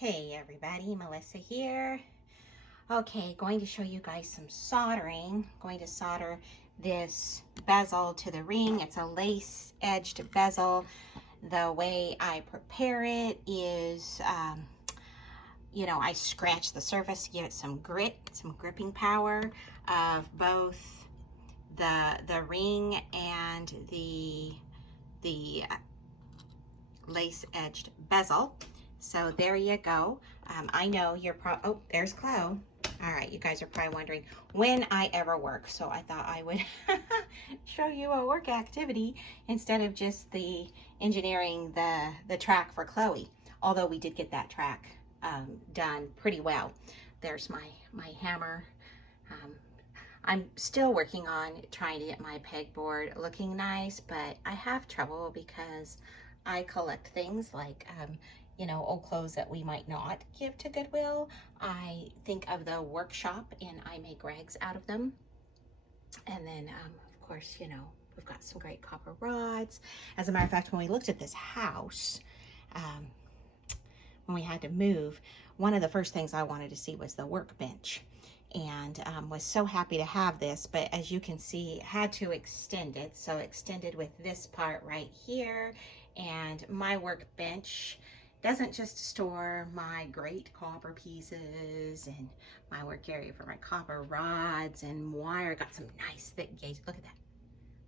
Hey everybody, Melissa here. Okay, going to show you guys some soldering. Going to solder this bezel to the ring. It's a lace edged bezel. The way I prepare it is, I scratch the surface to give it some grit, some gripping power of both the ring and the lace edged bezel. So there you go. I know you're oh, there's Chloe. All right, you guys are probably wondering when I ever work. So I thought I would show you a work activity instead of just the engineering the track for Chloe. Although we did get that track done pretty well. There's my hammer. I'm still working on trying to get my pegboard looking nice, but I have trouble because I collect things like old clothes that we might not give to Goodwill. I think of the workshop and I make rags out of them. And then, of course, we've got some great copper rods. As a matter of fact, when we looked at this house, when we had to move, one of the first things I wanted to see was the workbench. And was so happy to have this, but as you can see, had to extend it. So extended with this part right here. And my workbench doesn't just store my great copper pieces and my work area for my copper rods and wire. Got some nice thick gauge. Look at that.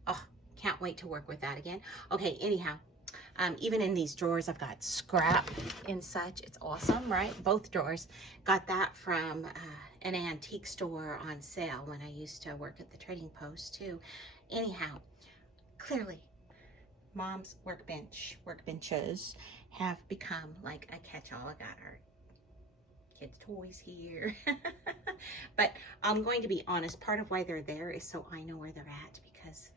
Oh, can't wait to work with that again. Okay, anyhow, even in these drawers, I've got scrap and such. It's awesome, right? Both drawers. Got that from an antique store on sale when I used to work at the trading post too. Anyhow, clearly, Mom's workbenches have become like a catch-all. I got our kids' toys here. But I'm going to be honest, part of why they're there is so I know where they're at, because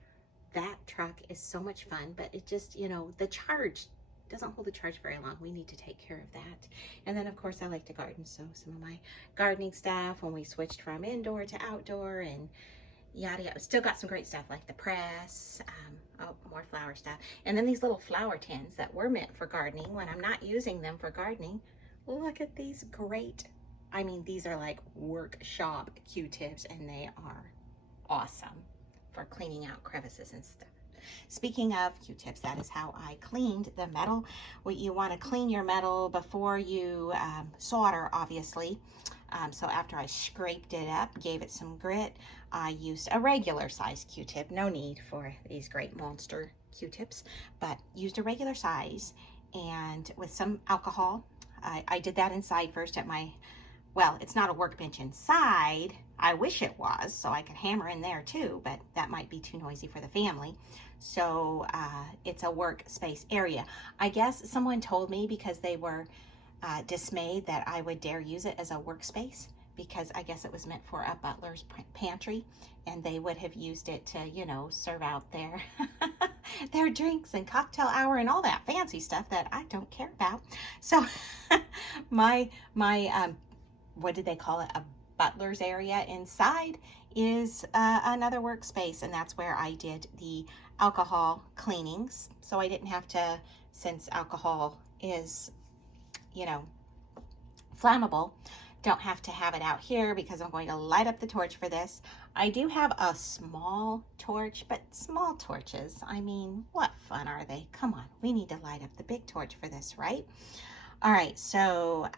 that truck is so much fun, but it just, the charge doesn't hold the charge very long. We need to take care of that. And then of course I like to garden, so some of my gardening stuff when we switched from indoor to outdoor and yada yada. Still got some great stuff like the press, more flower stuff. And then these little flower tins that were meant for gardening when I'm not using them for gardening. Look at these great, these are like workshop Q-tips and they are awesome for cleaning out crevices and stuff. Speaking of Q-tips, that is how I cleaned the metal. Well, you want to clean your metal before you solder, obviously. So after I scraped it up, gave it some grit, I used a regular size Q-tip. No need for these great monster Q-tips, but used a regular size and with some alcohol. I did that inside first at my, well, it's not a workbench inside. I wish it was, so I could hammer in there too, but that might be too noisy for the family. So it's a workspace area. I guess someone told me because they were dismayed that I would dare use it as a workspace, because I guess it was meant for a butler's pantry and they would have used it to, serve out their their drinks and cocktail hour and all that fancy stuff that I don't care about. So my what did they call it? A butler's area inside is another workspace, and that's where I did the alcohol cleanings. So I didn't have to, since alcohol is, flammable, don't have to have it out here because I'm going to light up the torch for this. I do have a small torch, but small torches, what fun are they? Come on, we need to light up the big torch for this, right? All right, so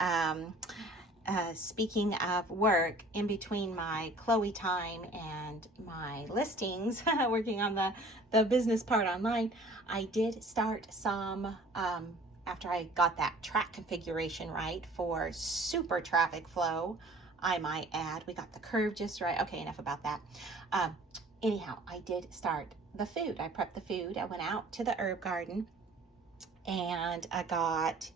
speaking of work, in between my Chloe time and my listings, working on the business part online, I did start some, after I got that track configuration right for super traffic flow, I might add. We got the curve just right. Okay, enough about that. Anyhow, I did start the food. I prepped the food. I went out to the herb garden and I got,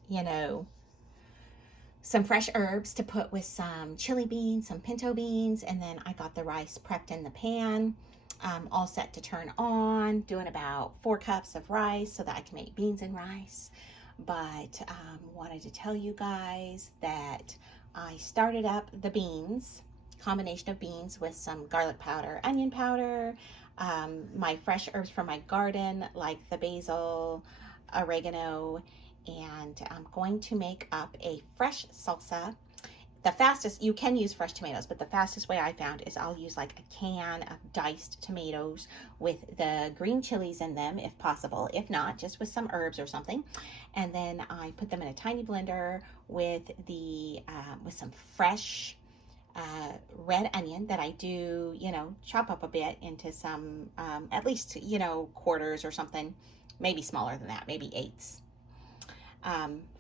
some fresh herbs to put with some chili beans, some pinto beans, and then I got the rice prepped in the pan, all set to turn on, doing about 4 cups of rice so that I can make beans and rice. But wanted to tell you guys that I started up the beans, combination of beans with some garlic powder, onion powder, my fresh herbs from my garden like the basil, oregano, and I'm going to make up a fresh salsa. The fastest, you can use fresh tomatoes, but the fastest way I found is I'll use like a can of diced tomatoes with the green chilies in them if possible. If not, just with some herbs or something. And then I put them in a tiny blender with with some fresh red onion that I do, chop up a bit into some, at least, quarters or something, maybe smaller than that, maybe eighths.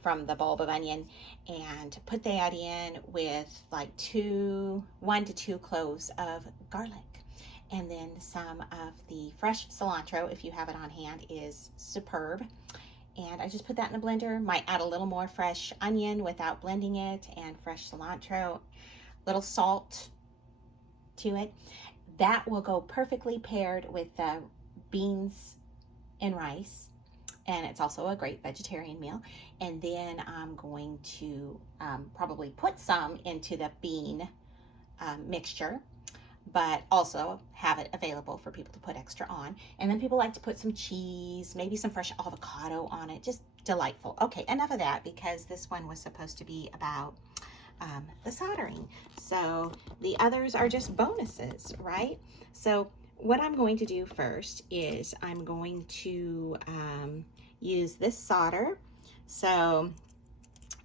From the bulb of onion, and put that in with like 1 to 2 cloves of garlic, and then some of the fresh cilantro, if you have it on hand, is superb. And I just put that in the blender. Might add a little more fresh onion without blending it, and fresh cilantro, little salt to it. That will go perfectly paired with the beans and rice. And it's also a great vegetarian meal. And then I'm going to probably put some into the bean mixture, but also have it available for people to put extra on. And then people like to put some cheese, maybe some fresh avocado on it. Just delightful. Okay, enough of that, because this one was supposed to be about the soldering. So the others are just bonuses, right? So what I'm going to do first is I'm going to use this solder. So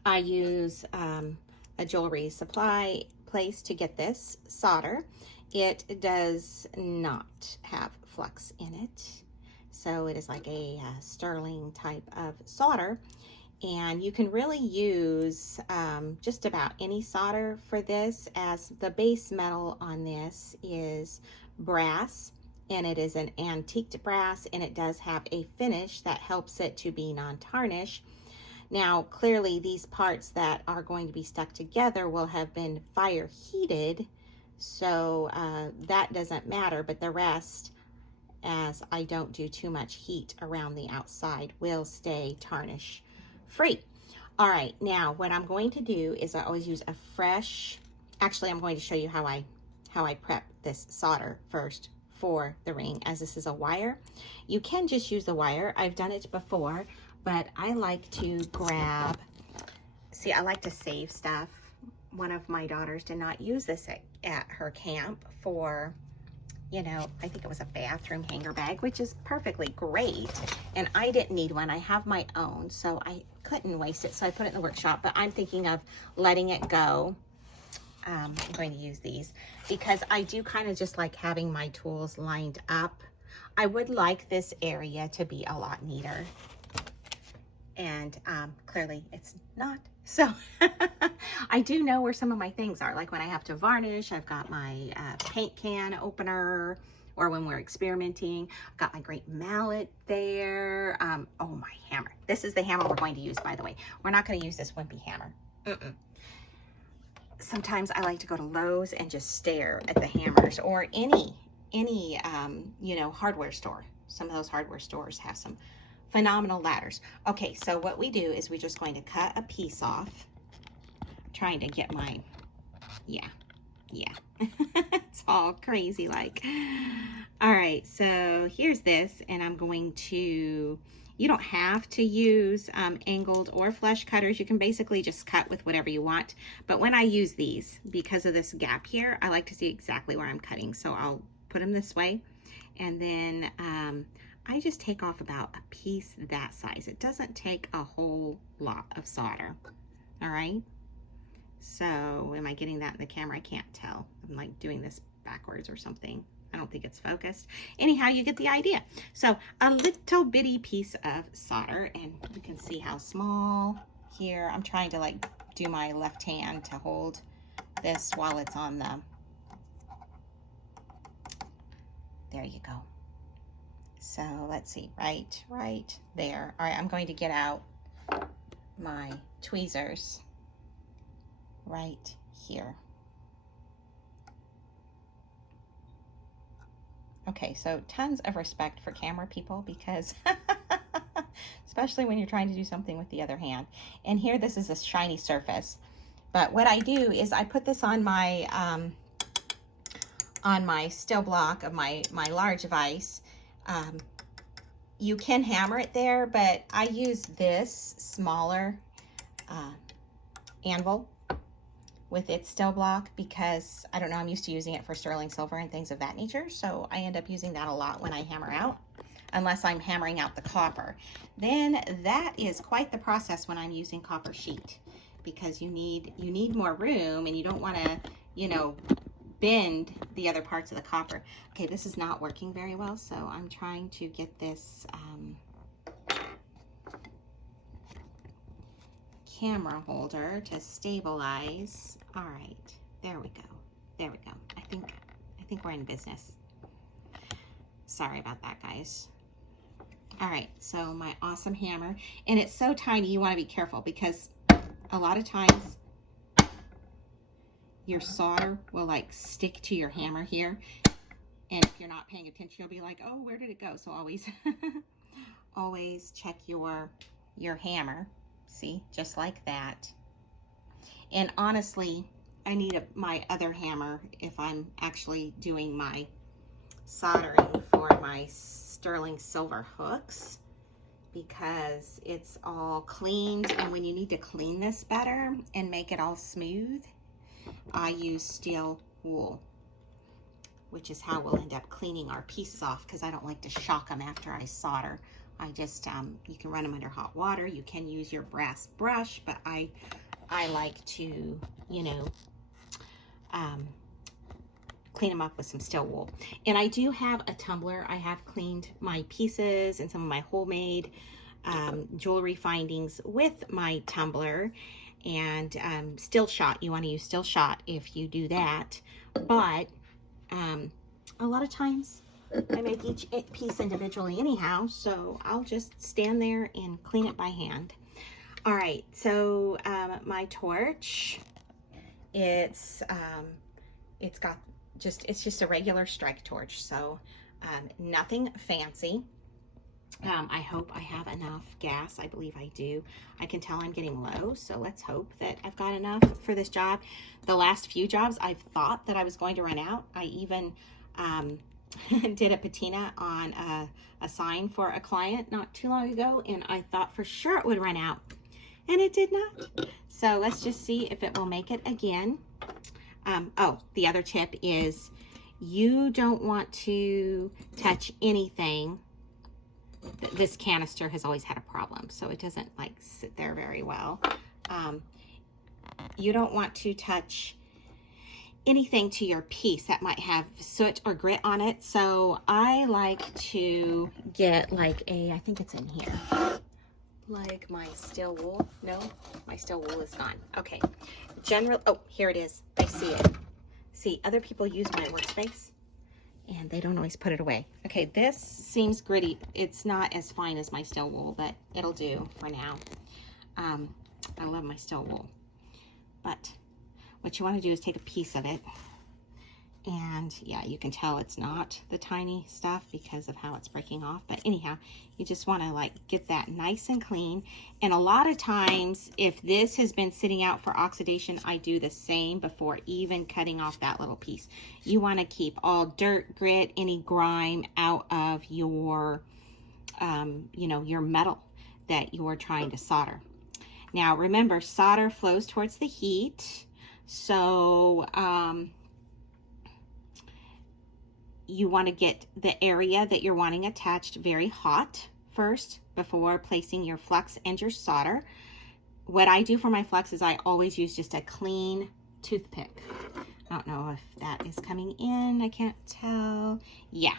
I use a jewelry supply place to get this solder. It does not have flux in it, so it is like a sterling type of solder, and you can really use just about any solder for this, as the base metal on this is brass, and it is an antiqued brass, and it does have a finish that helps it to be non-tarnish. Now, clearly these parts that are going to be stuck together will have been fire heated, so that doesn't matter, but the rest, as I don't do too much heat around the outside, will stay tarnish free. All right, now what I'm going to do is I always use a fresh, actually I'm going to show you how I prep this solder first for the ring, as this is a wire. You can just use the wire. I've done it before, but I like to grab, see, I like to save stuff. One of my daughters did not use this at her camp for, I think it was a bathroom hanger bag, which is perfectly great. And I didn't need one. I have my own, so I couldn't waste it. So I put it in the workshop, but I'm thinking of letting it go. I'm going to use these because I do kind of just like having my tools lined up. I would like this area to be a lot neater, and clearly it's not. So I do know where some of my things are. Like when I have to varnish, I've got my paint can opener, or when we're experimenting, I've got my great mallet there. Oh, my hammer. This is the hammer we're going to use, by the way. We're not going to use this wimpy hammer. Sometimes I like to go to Lowe's and just stare at the hammers, or any hardware store. Some of those hardware stores have some phenomenal ladders. Okay, so what we do is we're just going to cut a piece off. I'm trying to get my, yeah. It's all crazy like. All right, so here's this, and I'm going to, you don't have to use angled or flush cutters. You can basically just cut with whatever you want. But when I use these, because of this gap here, I like to see exactly where I'm cutting. So I'll put them this way, and then I just take off about a piece that size. It doesn't take a whole lot of solder. All right. So am I getting that in the camera? I can't tell. I'm like doing this backwards or something. I don't think it's focused. Anyhow, you get the idea. So a little bitty piece of solder, and you can see how small here. I'm trying to like do my left hand to hold this while it's on the, there you go. So let's see, right there. All right, I'm going to get out my tweezers right here. Okay, so tons of respect for camera people, because especially when you're trying to do something with the other hand. And here, this is a shiny surface. But what I do is I put this on my still block of my large vise. you can hammer it there, but I use this smaller anvil with its steel block because, I don't know, I'm used to using it for sterling silver and things of that nature. So I end up using that a lot when I hammer out, unless I'm hammering out the copper. Then that is quite the process when I'm using copper sheet, because you need more room, and you don't want to, you know, bend the other parts of the copper. Okay, this is not working very well, so I'm trying to get this camera holder to stabilize. All right, there we go. There we go. I think we're in business. Sorry about that, guys. All right, so my awesome hammer, and it's so tiny, you want to be careful because a lot of times your solder will like stick to your hammer here, and if you're not paying attention, you'll be like, oh, where did it go? So always always check your hammer. See, just like that. And honestly, I need my other hammer if I'm actually doing my soldering for my sterling silver hooks, because it's all cleaned, and when you need to clean this better and make it all smooth, I use steel wool, which is how we'll end up cleaning our pieces off, because I don't like to shock them after I solder. I just, you can run them under hot water. You can use your brass brush, but I like to, you know, clean them up with some steel wool. And I do have a tumbler. I have cleaned my pieces and some of my homemade jewelry findings with my tumbler. And still shot, you want to use still shot if you do that. But a lot of times I make each piece individually anyhow, so I'll just stand there and clean it by hand. All right, so my torch, it's just a regular strike torch, so nothing fancy. I hope I have enough gas. I believe I do. I can tell I'm getting low, so let's hope that I've got enough for this job. The last few jobs, I've thought that I was going to run out. I even did a patina on a sign for a client not too long ago, and I thought for sure it would run out, and it did not. So let's just see if it will make it again. Oh, the other tip is you don't want to touch anything. This canister has always had a problem, so it doesn't like sit there very well. You don't want to touch anything to your piece that might have soot or grit on it. So I like to get like I think it's in here, like my steel wool. No, my steel wool is gone. Okay, oh, here it is. I see it. See, other people use my workspace and they don't always put it away. Okay, this seems gritty. It's not as fine as my steel wool, but it'll do for now. I love my steel wool. But what you want to do is take a piece of it, and yeah, you can tell it's not the tiny stuff because of how it's breaking off. But anyhow, you just want to like get that nice and clean. And a lot of times, if this has been sitting out for oxidation, I do the same before even cutting off that little piece. You want to keep all dirt, grit, any grime out of your, you know, your metal that you're trying to solder. Now, remember, solder flows towards the heat. So, you want to get the area that you're wanting attached very hot first before placing your flux and your solder. What I do for my flux is I always use just a clean toothpick. I don't know if that is coming in. I can't tell. Yeah,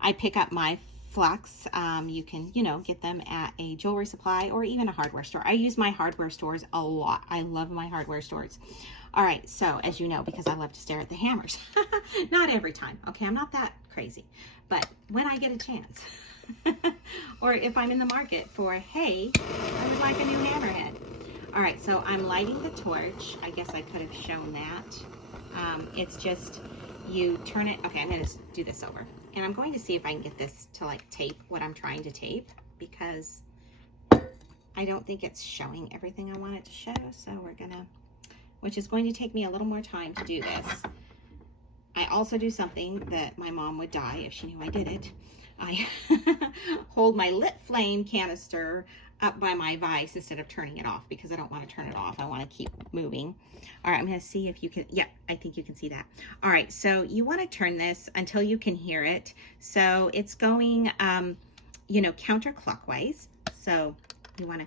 I pick up my flux. You can, you know, get them at a jewelry supply or even a hardware store. I use my hardware stores a lot. I love my hardware stores. All right, so as you know, because I love to stare at the hammers, not every time, okay, I'm not that crazy, but when I get a chance, or if I'm in the market for, hey, I would like a new hammerhead. All right, so I'm lighting the torch. I guess I could have shown that. It's just, you turn it, okay, I'm gonna do this over, and I'm going to see if I can get this to like tape what I'm trying to tape, because I don't think it's showing everything I want it to show, so we're gonna, which is going to take me a little more time to do this. I also do something that my mom would die if she knew I did it. I hold my lit flame canister up by my vise instead of turning it off, because I don't want to turn it off. I want to keep moving. All right, I'm going to see if you can, yeah, I think you can see that. All right, so you want to turn this until you can hear it. So it's going, you know, counterclockwise. So you want to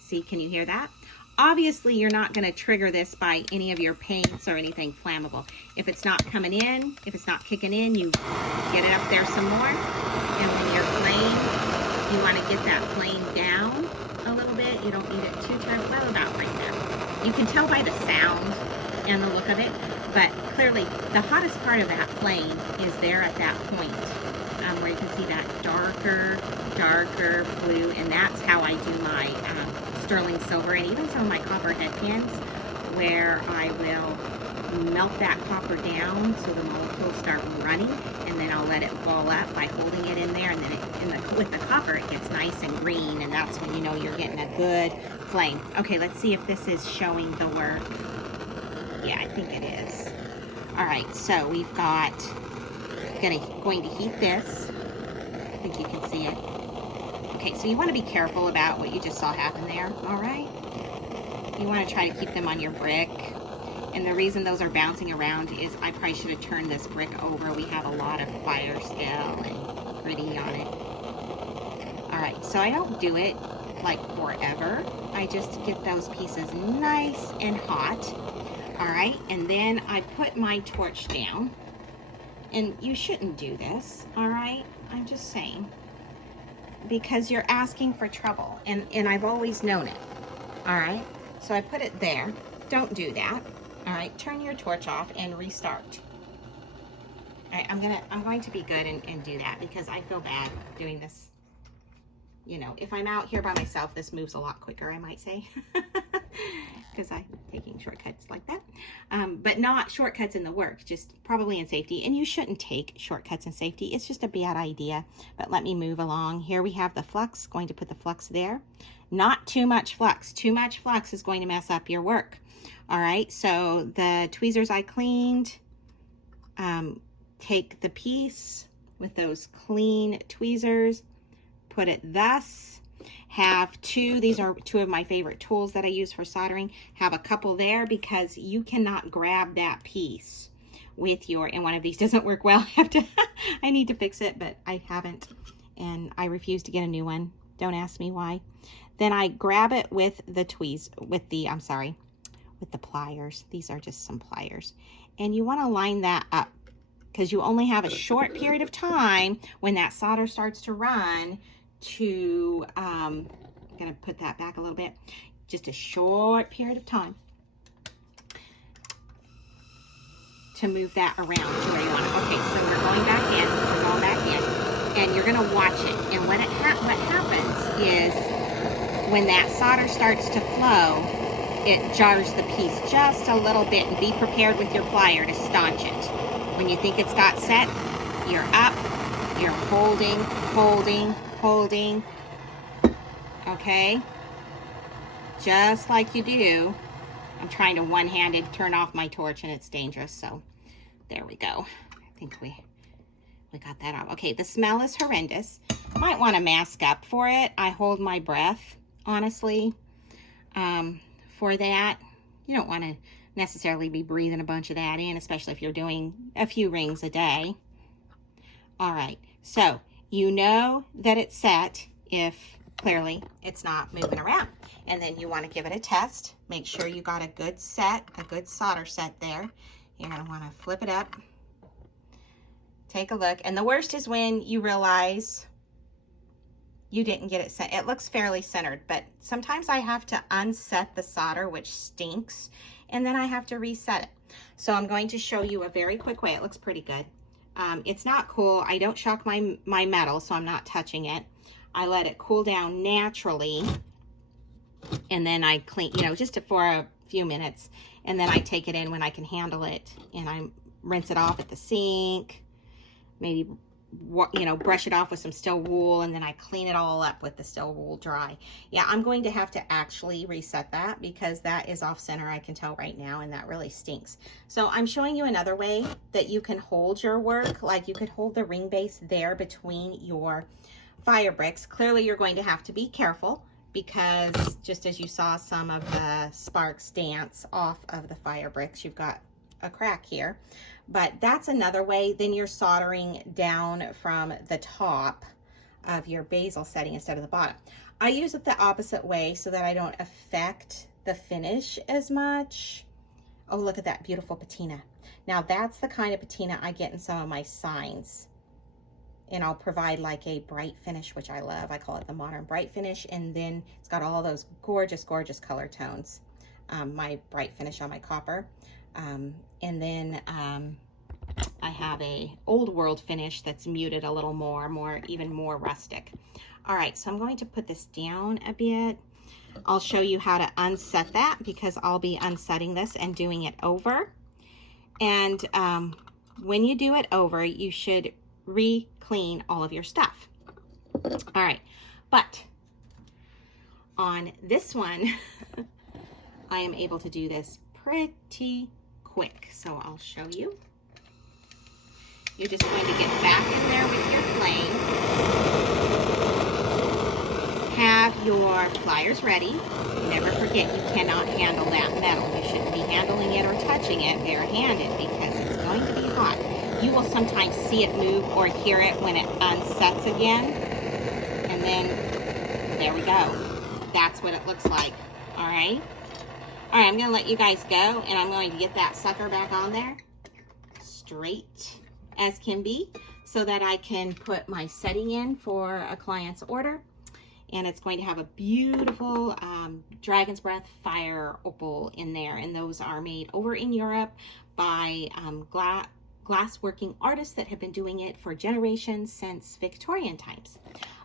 see, can you hear that? Obviously, you're not going to trigger this by any of your paints or anything flammable. If it's not coming in, if it's not kicking in, you get it up there some more. And when you're playing, you want to get that flame down a little bit. You don't need it too tight, well, about right there. You can tell by the sound and the look of it, but clearly the hottest part of that flame is there at that point, where you can see that darker blue, and that's how I do my sterling silver and even some of my copper head pins, where I will melt that copper down so the molecules start running, and then I'll let it ball up by holding it in there, and then with the copper it gets nice and green, and that's when you know you're getting a good flame. Okay, let's see if this is showing the work. Yeah, I think it is. All right, so we've got going to heat this. I think you can see it. Okay, so you want to be careful about what you just saw happen there, all right? You want to try to keep them on your brick. And the reason those are bouncing around is I probably should have turned this brick over. We have a lot of fire still and gritty on it. All right, so I don't do it like forever. I just get those pieces nice and hot. All right, and then I put my torch down. And you shouldn't do this, all right? I'm just saying, because you're asking for trouble, and I've always known it, all right? So I put it there. Don't do that, all right? Turn your torch off and restart. All right, I'm going to be good and do that, because I feel bad doing this. You know, if I'm out here by myself, this moves a lot quicker, I might say, because I'm taking shortcuts like that. But not shortcuts in the work, just probably in safety. And you shouldn't take shortcuts in safety. It's just a bad idea. But let me move along. Here we have the flux. Going to put the flux there. Not too much flux. Too much flux is going to mess up your work. All right, so the tweezers I cleaned, take the piece with those clean tweezers, put it thus, have two, these are two of my favorite tools that I use for soldering, have a couple there, because you cannot grab that piece with your, and one of these doesn't work well. I need to fix it, but I haven't, and I refuse to get a new one. Don't ask me why. Then I grab it with the with the pliers. These are just some pliers, and you want to line that up, because you only have a short period of time when that solder starts to run to, I'm going to put that back a little bit, just a short period of time to move that around to where you want it. Okay, so we're going back in, and you're going to watch it. And what happens is when that solder starts to flow, it jars the piece just a little bit, and be prepared with your plier to staunch it. When you think it's got set, you're up, you're holding, okay? Just like you do. I'm trying to one-handed turn off my torch, and it's dangerous, so there we go. I think we got that off. Okay, the smell is horrendous. Might want to mask up for it. I hold my breath, honestly, for that. You don't want to necessarily be breathing a bunch of that in, especially if you're doing a few rings a day. All right, so you know that it's set if clearly it's not moving around. And then you want to give it a test. Make sure you got a good set, a good solder set there. You're going to want to flip it up. Take a look. And the worst is when you realize you didn't get it set. It looks fairly centered, but sometimes I have to unset the solder, which stinks, and then I have to reset it. So I'm going to show you a very quick way. It looks pretty good. It's not cool. I don't shock my metal, so I'm not touching it. I let it cool down naturally, and then I clean, you know, just for a few minutes, and then I take it in when I can handle it, and I rinse it off at the sink, maybe you know, brush it off with some steel wool, and then I clean it all up with the steel wool dry. Yeah, I'm going to have to actually reset that because that is off center, I can tell right now, and that really stinks. So I'm showing you another way that you can hold your work. Like you could hold the ring base there between your fire bricks. Clearly you're going to have to be careful because just as you saw some of the sparks dance off of the fire bricks, you've got a crack here. But that's another way. Then you're soldering down from the top of your basil setting instead of the bottom. I use it the opposite way so that I don't affect the finish as much. Oh, look at that beautiful patina. Now that's the kind of patina I get in some of my signs. And I'll provide like a bright finish, which I love. I call it the modern bright finish. And then it's got all those gorgeous, gorgeous color tones. My bright finish on my copper. And then I have a old world finish that's muted a little more, even more rustic. All right, so I'm going to put this down a bit. I'll show you how to unset that because I'll be unsetting this and doing it over. And when you do it over, you should re-clean all of your stuff. All right, but on this one, I am able to do this pretty quick. So I'll show you. You're just going to get back in there with your flame. Have your pliers ready. Never forget, you cannot handle that metal. You shouldn't be handling it or touching it barehanded because it's going to be hot. You will sometimes see it move or hear it when it unsets again. And then, there we go. That's what it looks like. All right? All right, I'm going to let you guys go, and I'm going to get that sucker back on there straight as can be so that I can put my setting in for a client's order. And it's going to have a beautiful Dragon's Breath fire opal in there. And those are made over in Europe by glassworking artists that have been doing it for generations since Victorian times.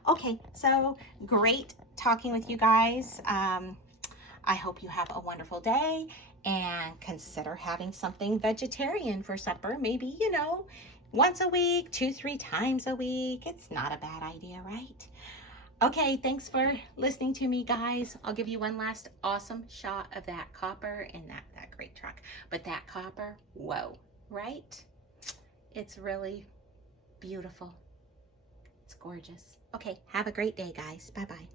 Okay, so great talking with you guys. I hope you have a wonderful day and consider having something vegetarian for supper. Maybe, you know, once a week, 2-3 times a week. It's not a bad idea, right? Okay, thanks for listening to me, guys. I'll give you one last awesome shot of that copper and that great truck. But that copper, whoa, right? It's really beautiful. It's gorgeous. Okay, have a great day, guys. Bye-bye.